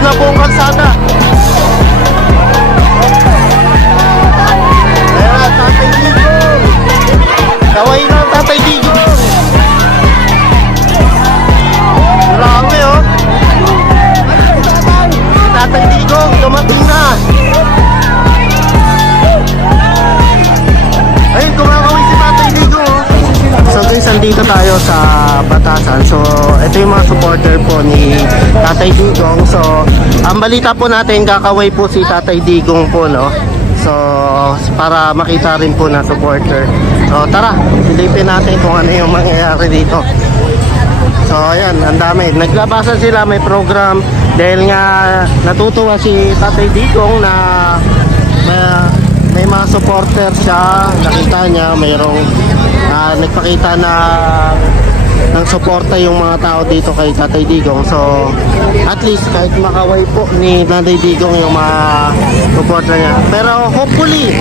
na po ang kalsada. Ayan, Tatay Digong. Kaway lang, Tatay Digong. Marami, oh. Tatay Digong, dumating na. Ayun, kumakawin si Tatay Digong, oh. So guys, andito tayo sa Batasan. So ito yung mga supporter po ni Tatay Digong. So ang balita po natin, kakaway po si Tatay Digong po, no. So para makita rin po na supporter. So tara, silipin natin kung ano yung mangyayari dito. So ayan, ang dami. Naglabasan sila, may program. Dahil nga natutuwa si Tatay Digong na may mga supporter siya. Nakita niya mayroong nagpakita na ng suporta yung mga tao dito kay Tatay Digong. So at least kahit makaway po ni Tatay Digong yung mga supporter niya, pero hopefully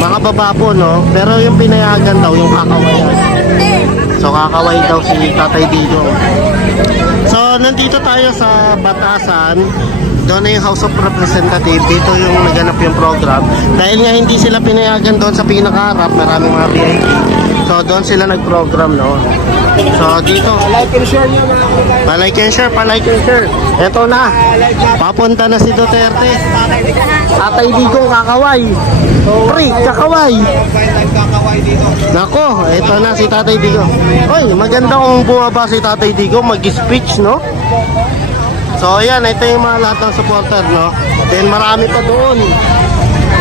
makababa po, no. Pero yung pinayagan daw yung kakawayan. So kakaway daw si Tatay Digong. So nandito tayo sa Batasan. Doon na yung House of Representatives. Dito yung naganap yung program. Dahil nga hindi sila pinayagan doon sa pinakaharap, maraming mga VIP. So doon sila nag-program, no. So dito, like and share nyo mga kapitay. Pa-like and share, pa-like and share. Eto na, papunta na si Duterte. Tatay Digong kakaway. Pre, kakaway. Nako, eto na si Tatay Digong. Oy, maganda kung bumaba si Tatay Digong mag-speech, no. So ayan, ito yung mga lahat ng supporter, no. Then marami pa doon.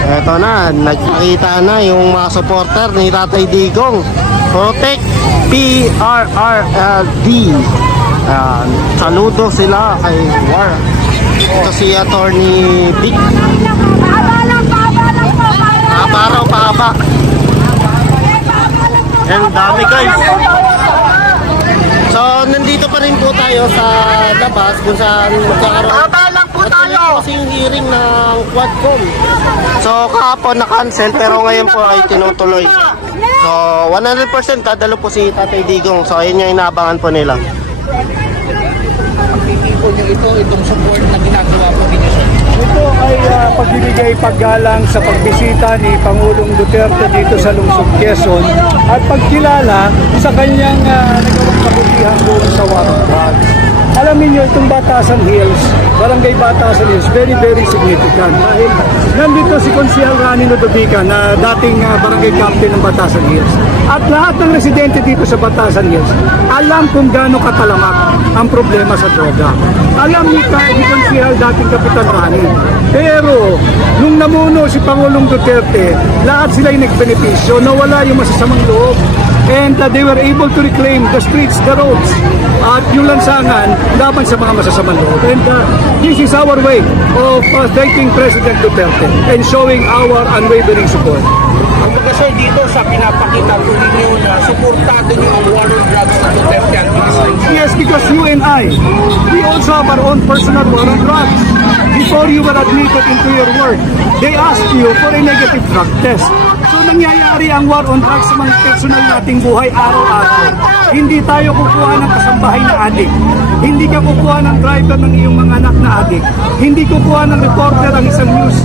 Ito na, nagpakita na yung mga supporter ni Tatay Digong. Protect PRRD. Saludo sila kay War. Ito si Attorney Vic. Pahaba. And dami, guys. So nandito pa rin po tayo sa labas kung saan magkakaroon. Kasi yung hearing ng Quadcom. So kahapon na-cancel pero ngayon po ay tinutuloy. So 100% dadalo po si Tatay Digong. So ayun yung inaabangan po nila. Itong support na ginagawa po ninyo, sir. Ito ay pagbibigay paggalang sa pagbisita ni Pangulong Duterte dito sa Lungsod Quezon at pagkilala sa kanyang nagawang kabutihan doon sa War on Drugs. Alam niyo itong Batasan Hills, Barangay Batasan Hills, very very significant dahil nandito si Konsehal Rani Ludovica na dating barangay captain ng Batasan Hills. At lahat ng residente dito sa Batasan Hills alam kung gaano katalamak ang problema sa droga. Alam ni Konsehal dating Kapitan Rani. Pero nung namuno si Pangulong Duterte, lahat sila'y nagbenepisyo, nawala yung masasamang loob. And they were able to reclaim the streets, the roads, at yung lansangan laban sa mga masasamang loob. And this is our way of thanking President Duterte and showing our unwavering support. Kasi dito sa pinapakita po ninyo na suportado nyo ang war on drugs na Duterte administration. Yes, because you and I, we also have our own personal war on drugs. Before you were admitted into your work, they asked you for a negative drug test. So nangyayari ang war on drugs sa mga personal nating buhay araw-araw. Hindi tayo kukuha ng kasambahay na adik. Hindi ka kukuha ng driver ng iyong mga anak na adik. Hindi kukuha ng reporter ang isang news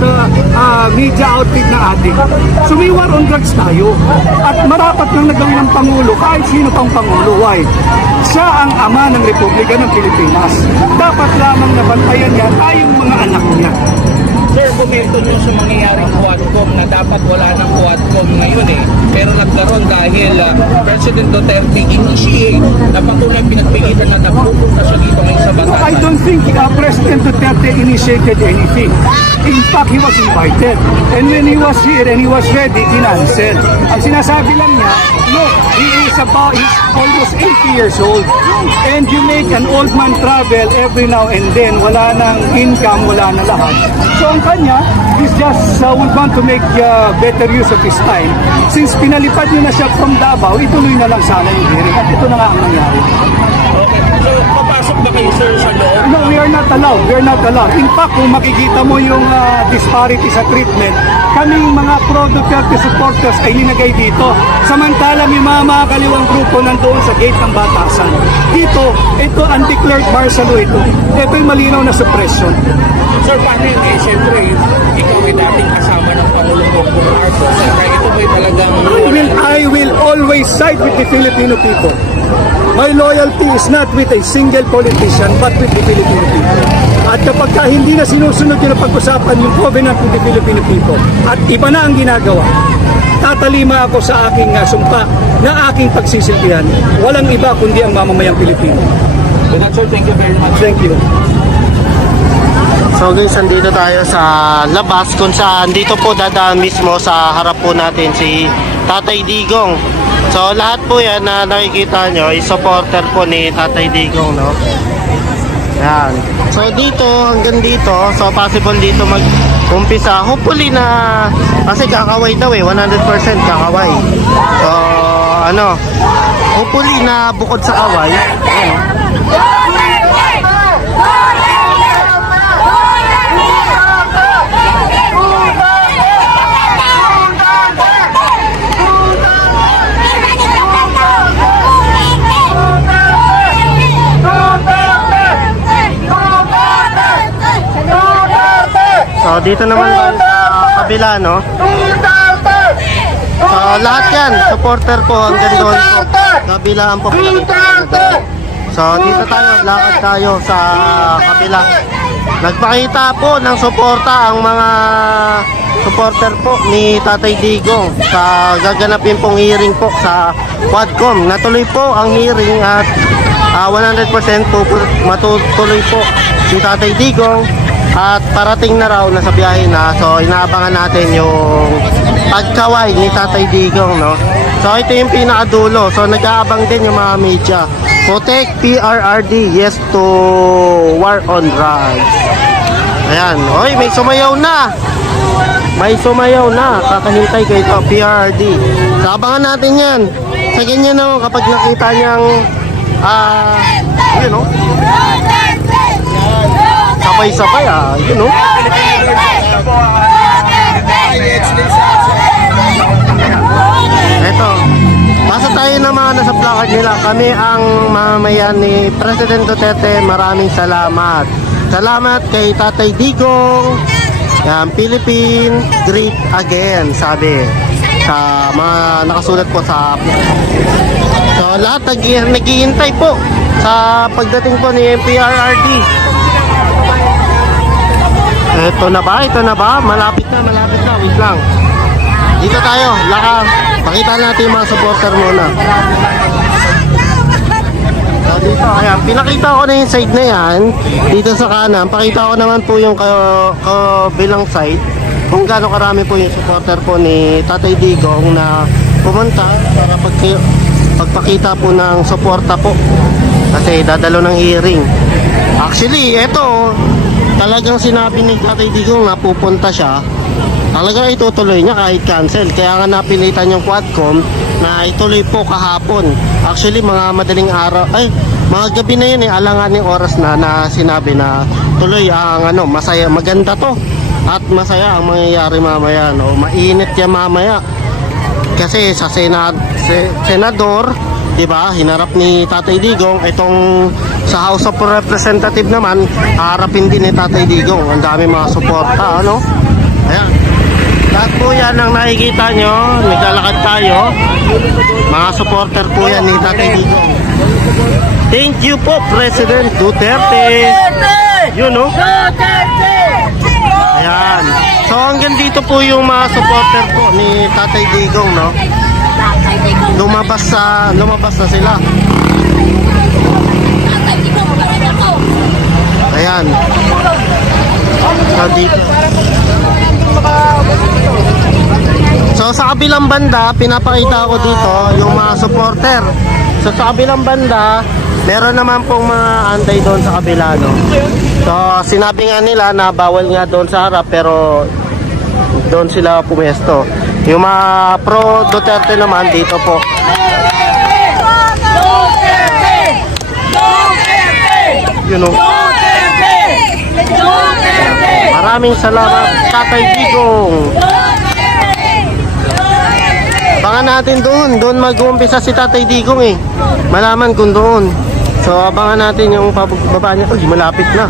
media outfit na adik. So may war on drugs tayo. At marapat nang nagawin ng Pangulo kahit sino pang Pangulo. Why? Siya ang ama ng Republika ng Pilipinas. Dapat lamang nabantayan niya tayong mga anak niya. Sir, komento nyo sa mangyayaring Quadcom na dapat wala ng Quadcom ngayon pero nagkaroon dahil President Duterte initiate na patuloy pinagpigilan na nagpupunta siya dito ngayon sa Batasan. I don't think President Duterte initiated anything. In fact, he was invited. And when he was here and he was ready, in-answer. Ang sinasabi lang niya, look, he's almost 80 years old. And you make an old man travel every now and then. Wala nang income, wala na lahat. So ang kanya is just would want to make better use of his time. Since pinalipad niyo na siya from Davao, ituloy na lang sana yung hearing. At ito na nga ang nangyari. Okay. So, papasok ba kayo, sir, sa loob? No, we are not allowed. We are not allowed. In fact, kung makikita mo yung disparity sa treatment, kaming mga pro-Duterte supporters ay linagay dito. Samantala may mga kaliwang grupo nandoon sa gate ng Batasan. Dito, ito undeclared martial law ito. Ito yung malinaw na suppression. Sir, paano yun? Siyempre, ikaw ay dating kasama ng Pangulong Bongbong Marcos. Kaya ito ba'y talagang... I will always side with the Filipino people. My loyalty is not with a single politician but with the Filipino people. At kapag hindi na sinusunod yung pag-usapan yung covenant with the Filipino people at iba na ang ginagawa, tatalima ako sa aking sumpa na aking pagsisilbihan. Walang iba kundi ang mamamayang Pilipino. Sir, thank you very much. Thank you. So guys, andito tayo sa labas kung saan dito po dadaan mismo sa harap po natin si Tatay Digong. So lahat po yan na nakikita nyo is supporter po ni Tatay Digong, no? Yan. So dito, hanggang dito, so possible dito mag-umpisa. Hopefully na, kasi kakaway daw 100% kakaway. So hopefully na bukod sa kaway, ayan. So dito naman sa kabila, no? So lahat yan, supporter po hanggang doon po. Kabilaan po pinakita. So dito tayo, lakad tayo sa kabila. Nagpakita po ng suporta ang mga supporter po ni Tatay Digong sa gaganapin pong hearing po sa Quadcom. Natuloy po ang hearing at 100% po matutuloy po si Tatay Digong. At parating na raw, nasa biyahe na. So inaabangan natin yung pagkaway ni Tatay Digong, no? So ito yung pinakadulo. So nag-aabang din yung mga media. Protect PRRD, yes to war on drugs. Ayan. Oy, may sumayaw na. May sumayaw na. Kakahintay ko ito, PRRD. So abangan natin yan. Sa ganyan, no, kapag nakita niyang yun, no? Sabay-sabay, you know. Eto, basta tayo na mga nasa placard nila. Kami ang mamamayan ni President Duterte. Maraming salamat. Salamat kay Tatay Digong. Yan, Philippine Great Again, sabi sa mga nakasulat po sa so lahat naghihintay po sa pagdating po ni PRRD. Ito na ba? Ito na ba? Malapit na, malapit na. Wait lang. Dito tayo. Laka. Pakita natin yung mga supporter muna. So dito, ayan. Pinakita ko na yung side na yan. Dito sa kanan. Pakita ko naman po yung kabilang side. Kung gaano karami po yung supporter po ni Tatay Digong na pumunta para pagpakita po ng suporta po. Kasi dadalo ng hearing. Actually, ito talagang sinabi ni Tatay Digong na pupunta siya, talagang itutuloy niya kahit cancel. Kaya nga napilitan yung Quadcom na ituloy po kahapon. Actually mga madaling araw, mga gabi na yun alanganing oras na sinabi na tuloy ang masaya, maganda to at masaya ang mangyayari mamaya, no? Mainit yan mamaya kasi sa senador, diba, hinarap ni Tatay Digong. Itong sa House of Representative naman, harapin din ni Tatay Digong. Ang dami mga suporta, ano? Ayan. Lahat po yan ang nakikita nyo. Naglalakad tayo. Mga supporter po yan ni Tatay Digong. Thank you po, President Duterte. Yun, no? Ayan. So hanggang dito po yung mga supporter po ni Tatay Digong, no? Lumabas na sila. Ayan. So dito. So sa kabilang banda, pinapakita ko dito yung mga supporter. So sa kabilang banda, meron naman pong mga antay doon sa kabila, no? So sinabi nga nila na bawal nga doon sa harap, pero doon sila pumesto. Yung mga pro Duterte naman dito po. You know. maraming salamat, Tatay Digong. Abangan natin doon mag-uumpisa si Tatay Digong eh. Malaman kung doon. So abangan natin yung pagbaba niya. Uy, malapit na.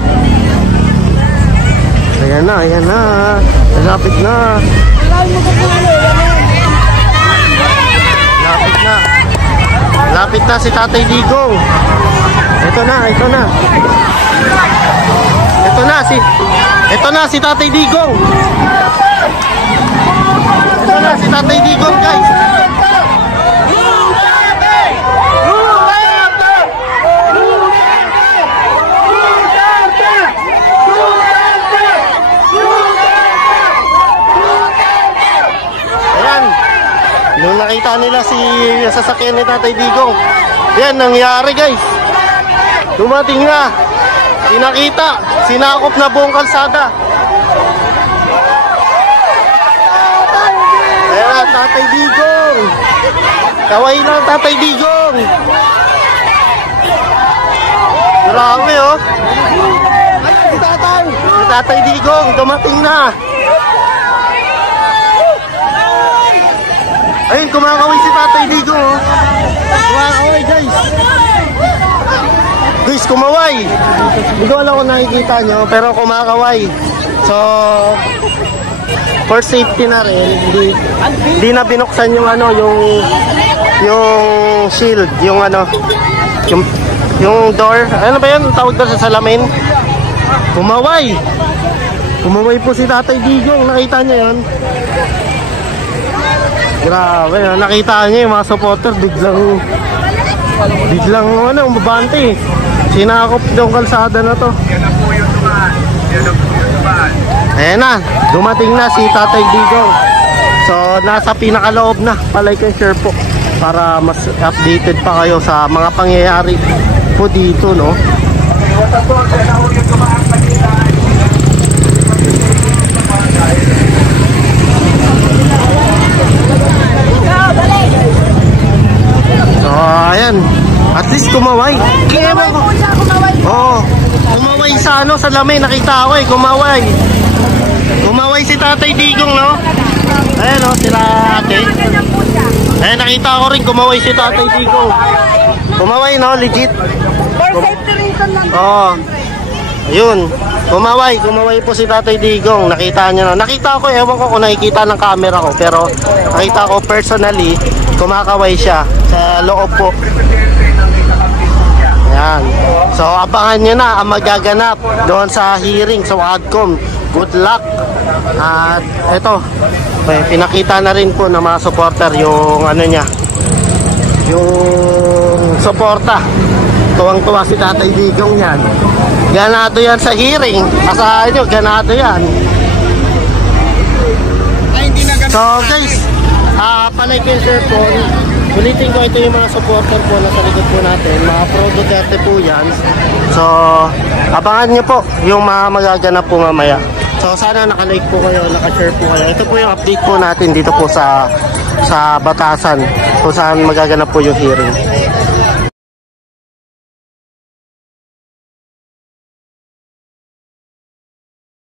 Ayan na. Malapit na. Lapit na si Tatay Digong. Ito na si Tatay Digong. Ito na si Tatay Digong, guys. Ayan. Nung nakita nila si sasakyan ni Tatay Digong, yan nangyari, guys. Dumating na. Sinakita. Sinakop na buong kalsada. Ayan, Tatay Digong. Kaway lang, Tatay Digong. Grabe, oh. Si Tatay Digong, dumating na. Ayun, kumakaway si Tatay Digong, oh. Kumakaway, guys. Guys, kumaway. Hindi ko alam kung nakikita nyo, pero kumakaway. So, for safety na rin, hindi na binuksan yung yung shield, yung door. Ano ba yun? Tawag doon sa salamin? Kumaway. Kumaway po si Tatay Digong. Nakita nyo yun? Grabe, nakita nyo yung mga supporter, biglang mabante. Sinakop yung kalsada na to. Ayan na, dumating na si Tatay Digong. So, nasa pinakaloob na. Palike and share po para mas updated pa kayo sa mga pangyayari po dito, no? So, ayan. At least kumaway. Kumaway po siya, kumaway po. Oo. Kumaway sa sa lamay. Nakita ako eh. Kumaway. Kumaway si Tatay Digong, no? Ayan, no? Sila ate. Ayan, nakita ko rin. Kumaway si Tatay Digong. Kumaway, no? Legit. For safety reason lang. Oo. Ayun. Kumaway po si Tatay Digong. Nakita niyo, no? Nakita ko, ewan ko kung nakikita ng camera ko. Pero nakita ko personally, kumakaway siya sa loob po. Ayan. So, abangan nyo na ang magaganap doon sa hearing sa WADCOM. Good luck. At eto, pinakita na rin po ng mga supporter yung niya, yung suporta. Tuwang-tuwa si Tatay Digong yan. Ganado yan sa hearing. Asahan nyo, ganado yan. So guys, palike and share po. Ulitin ko, ito yung mga supporter po na sa likod po natin. Mga Pro Duterte po yan. So, abangan nyo po yung mga magaganap po mamaya. So, sana nakalike po kayo, nakashare po kayo. Ito po yung update po natin dito po sa Batasan. Kung saan magaganap po yung hearing.